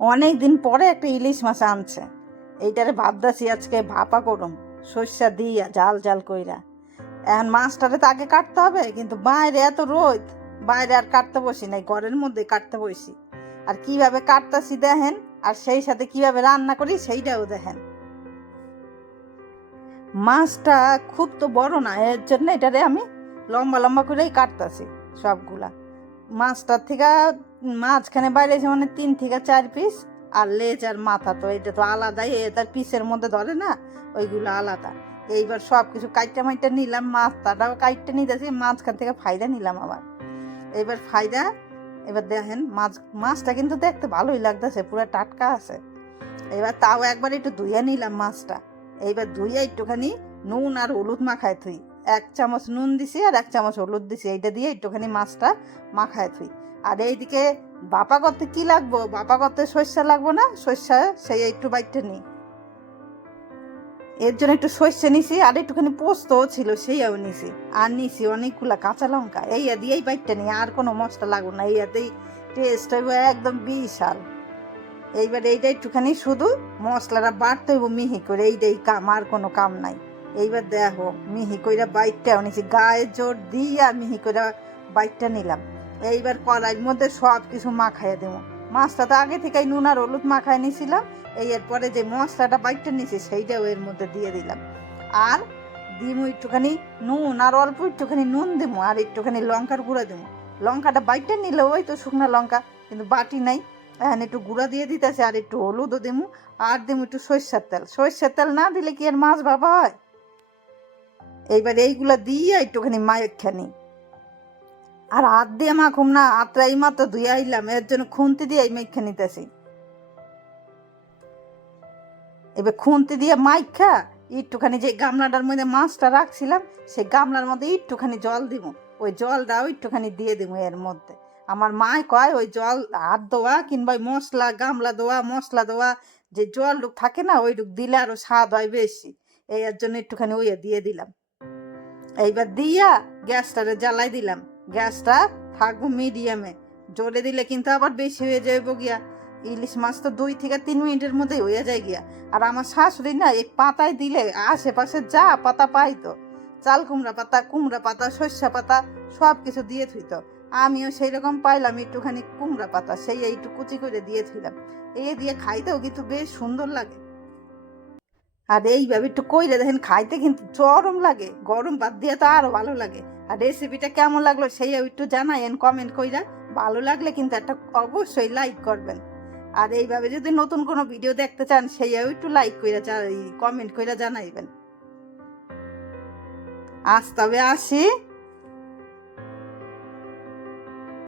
অনেক দিন পরে একটা ইলিশ মাছ আনছে। এইটারে ভাবদাছি আজকে ভাপা করুম সর্ষা দিয়া জাল জাল কইরা। এখন মাছটারে তো আগে কাটতে হবে, কিন্তু বাইরে এত রোদ, বাইরে আর কাটতে বসি নাই, ঘরের মধ্যে কাটতে বসি। আর কিভাবে কাটতাছি দেখেন, আর সেই সাথে কিভাবে রান্না করি সেইটাও দেখেন। মাছটা খুব তো বড় না, এর জন্য এটারে আমি লম্বা লম্বা করেই কাটতাছি সবগুলা। মাছটার থেকে মাঝখানে বাইরে মানে 3 থেকে 4 পিস, আর লেজ আর মাথা তো এটা তো আলাদাই, তার পিসের মধ্যে ধরে না, ওইগুলো আলাদা। এইবার সব কিছু কাইটটা মাইটটা নিলাম, মাছটাও কাইটটা নিতেছি, মাঝখান থেকে ফায়দা নিলাম আবার। এইবার ফায়দা, এবার দেখেন মাছটা কিন্তু দেখতে ভালোই লাগতেছে, পুরো টাটকা আছে। এবার তাও একবার একটু ধুইয়া নিলাম মাছটা। এইবার ধুইয়া একটুখানি নুন আর হলুদ মাখায় থুই। 1 চামচ নুন দিছি আর 1 চামচ হলুদ দিছি, এইটা দিয়ে একটুখানি মাছটা মাখায় থুই। আর এইদিকে বাপা করতে কি লাগবো, বাপা করতে সর্ষা লাগবো না, সর্ষা সেই একটু বাইটটা নিই, এর জন্য একটু সর্ষে নিছি, আর একটুখানি পোস্তও ছিল সেইও নিছি, আর নিছি অনেকগুলা কাঁচা লঙ্কা। এইয়া দিয়েই বাইটটা নিই, আর কোনো মশলা লাগবো না, এইয়াতেই টেস্ট হইব একদম বিশাল। এইবার এইটা একটুখানি শুধু মশলাটা বাড়তে হইব মিহি করে, এইটাই কাম, আর কোনো কাম নাই। এইবার দেখো মিহি কইরা বাইটটাও নিছি, গায়ে জোর দিয়া মিহি করে বাইটটা নিলাম। এইবার কড়াইয়ের মধ্যে সব কিছু মাখাইয়া দেবো। মাছটা তো আগে থেকেই নুন আর হলুদ মাখায় নিছিলাম, এরপরে যে মশলাটা বাইটটা নিছি সেইটাও এর মধ্যে দিয়ে দিলাম। আর দিমু একটুখানি নুন, আর অল্প একটুখানি নুন দেবো, আর একটুখানি লঙ্কার গুঁড়া দেবো। লঙ্কাটা বাইটটা নিলে ওই তো শুকনো লঙ্কা, কিন্তু বাটি নাই, এখন একটু গুঁড়া দিয়ে দিতেছে, আর একটু হলুদও দেবো, আর দেবো একটু সর্ষের তেল। সর্ষের তেল না দিলে কি আর মাছ ভাবা হয়। এইবার এইগুলা দিয়ে একটুখানি মাখানি, আর হাত দিয়ে মাখুম না, হাতটা এই মাত্র ধুয়ে আইলাম, এর জন্য খুন্তি দিয়ে মেখে নিতেছি। এবার খুন্তি দিয়ে মাইখা একটুখানি যে গামলাটার মধ্যে মাছটা রাখছিলাম, সেই গামলার মধ্যে একটুখানি জল দিব, ওই জলটাও একটুখানি দিয়ে দিব এর মধ্যে। আমার মায় কয় ওই জল হাত দেওয়া কিংবা মশলা গামলা দেওয়া মশলা দেওয়া যে জলটুক থাকে না, ওইটুক দিলে আরো স্বাদ হয় বেশি, এর জন্য একটুখানি ওই দিয়ে দিলাম। এইবার দিয়া গ্যাসটারে জ্বালাই দিলাম, গ্যাসটা থাকবো মিডিয়ামে, জোরে দিলে কিন্তু আবার বেশি হয়ে যাইব গিয়া। ইলিশ মাছ তো 2 থেকে 3 মিনিটের মধ্যে হয়ে যায় গিয়া। আর আমার শাশুড়ি না এই পাতায় দিলে আশেপাশে যা পাতা পাইতো, চাল কুমড়া পাতা সর্ষা পাতা সব কিছু দিয়ে থুইত। আমিও সেই রকম পাইলাম একটুখানি কুমড়া পাতা, সেই একটু কুচি করে দিয়ে থুইলাম। এই দিয়ে খাইতেও কিন্তু বেশ সুন্দর লাগে। আর এইভাবে একটু কইরে দেখেন, খাইতে কিন্তু চরম লাগে, গরম ভাত দিয়ে তো আরো ভালো লাগে। আর রেসিপিটা কেমন লাগলো সেইও একটু জানাইন কমেন্ট কইরা। ভালো লাগলে কিন্তু একটা অবশ্যই লাইক করবেন। আর এইভাবে যদি নতুন কোনো ভিডিও দেখতে চান সেইও একটু লাইক কইরা কমেন্ট কইরা জানাইবেন। আজ তবে আসি।